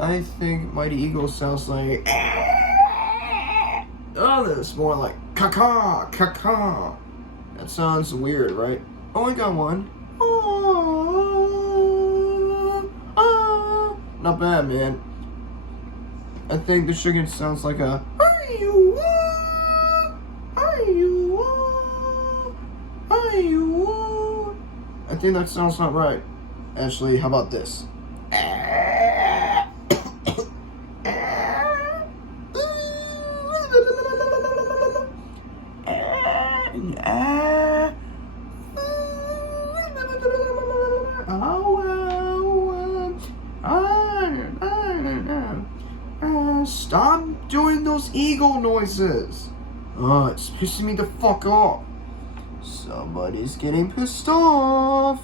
I think Mighty Eagle sounds like. Oh, that's more like caca, caca. That sounds weird, right? Oh, I got one. Not bad, man. I think the chicken sounds like a. I think that sounds not right. Actually, how about this? Stop doing those eagle noises. It's pissing me the fuck off. Somebody's getting pissed off.